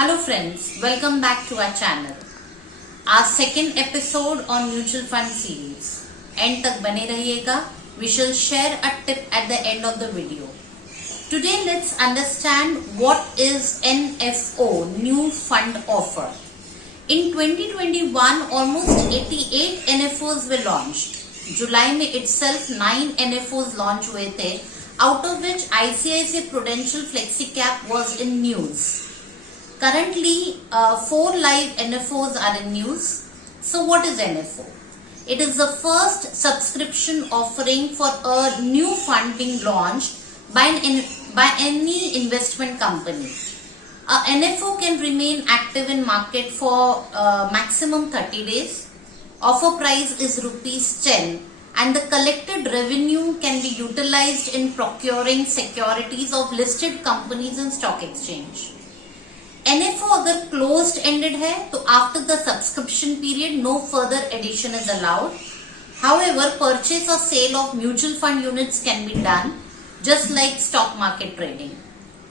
Hello friends, welcome back to our channel. Our second episode on mutual fund series. End तक बने रहिएगा. We shall share a tip at the end of the video. Today let's understand what is NFO, New Fund Offer. In 2021, almost 88 NFOs were launched. July में itself 9 NFOs launch हुए थे, out of which ICICI Prudential FlexiCap was in news. Currently, 4 live NFOs are in news. So what is NFO? It is the first subscription offering for a new fund being launched by any investment company. A NFO can remain active in market for maximum 30 days. Offer price is ₹10 and the collected revenue can be utilized in procuring securities of listed companies in stock exchange. NFO अगर closed ended है तो after the subscription period no further addition is allowed. However, purchase or sale of mutual fund units can be done just like stock market trading.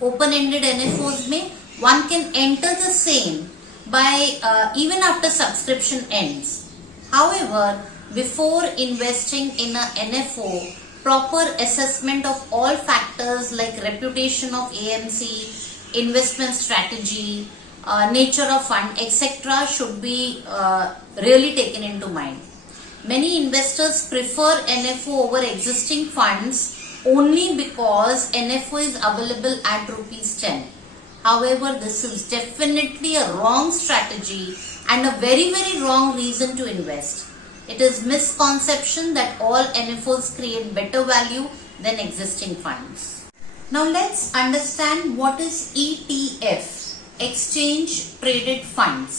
Open ended NFOs में one can enter the same by even after subscription ends. However, before investing in a NFO, proper assessment of all factors like reputation of AMC, investment strategy, nature of fund, etc. should be really taken into mind. Many investors prefer NFO over existing funds only because NFO is available at ₹10. However, this is definitely a wrong strategy and a very wrong reason to invest. It is misconception that all NFOs create better value than existing funds. Now let's understand what is ETF, Exchange Traded Funds.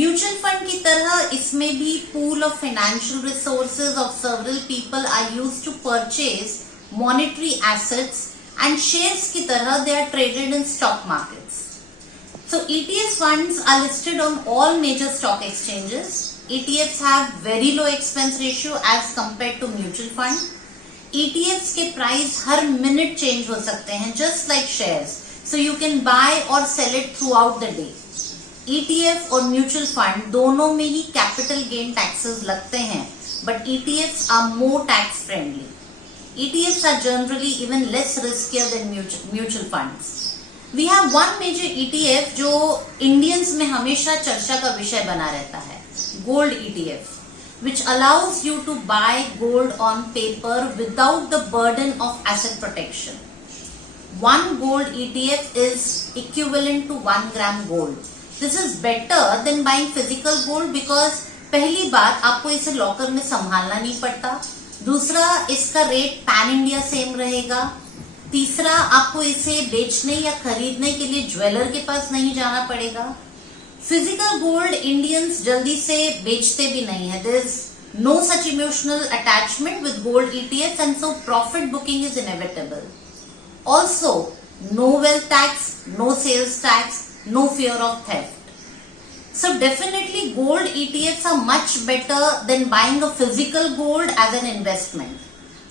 Mutual fund की तरह इसमें भी pool of financial resources of several people are used to purchase monetary assets and shares की तरह they are traded in stock markets. So ETF funds are listed on all major stock exchanges. ETFs have very low expense ratio as compared to mutual fund. ETFs के price हर minute change हो सकते हैं just like shares, so you can buy or sell it throughout the day. ETF और mutual fund दोनों में ही capital gain taxes लगते हैं, but ETFs are more tax friendly. ETFs are generally even less riskier than mutual funds. We have one major ETF जो Indians में हमेशा चर्चा का विषय बना रहता है, Gold ETF, which allows you to buy gold on paper without the burden of asset protection. One gold ETF is equivalent to 1 gram gold. This is better than buying physical gold because पहली बात आपको इसे locker में संभालना नहीं पड़ता, दूसरा इसका रेट पैन इंडिया सेम रहेगा, तीसरा आपको इसे बेचने या खरीदने के लिए ज्वेलर के पास नहीं जाना पड़ेगा. फिजिकल गोल्ड इंडियंस जल्दी से बेचते भी नहीं है. There is no such emotional attachment with gold ETFs and so profit booking is inevitable. Also no wealth tax, no sales tax, no fear of theft. So definitely gold ETFs are much better than buying a physical gold as an investment.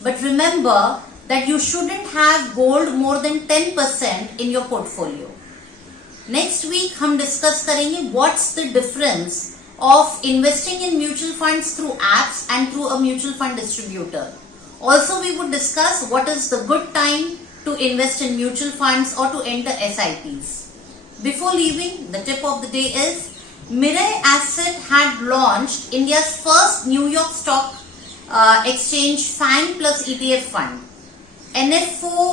But remember that you shouldn't have gold more than 10% in your portfolio. Next week हम discuss करेंगे what's the difference of investing in mutual funds through apps and through a mutual fund distributor. Also we would discuss what is the good time to invest in mutual funds और to enter SIPs. Before leaving, the tip of the day is Mirae Asset had launched India's first New York Stock Exchange FANG plus ETF fund. NFO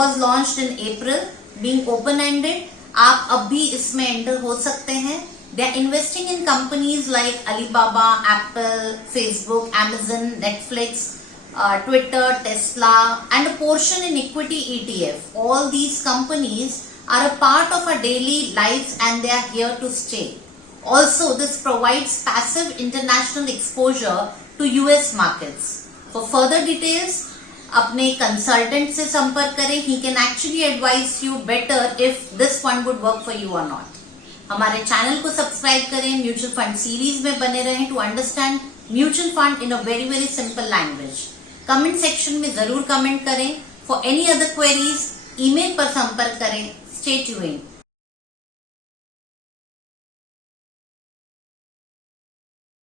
was launched in April, being open-ended. आप अब भी इसमें enter हो सकते हैं. They are investing in companies like Alibaba, Apple, Facebook, Amazon, Netflix, Twitter, Tesla, and a portion in equity ETF. All these companies are a part of our daily lives and they are here to stay. Also, this provides passive international exposure to US markets. For further details, अपने consultant से संपर्क करें. He can actually advise you better if this fund would work for you or not. हमारे channel को subscribe करें, mutual fund series में बने रहें to understand mutual fund in a very simple language. Comment section में जरूर comment करें. For any other queries email पर संपर्क करें. Stay tuned.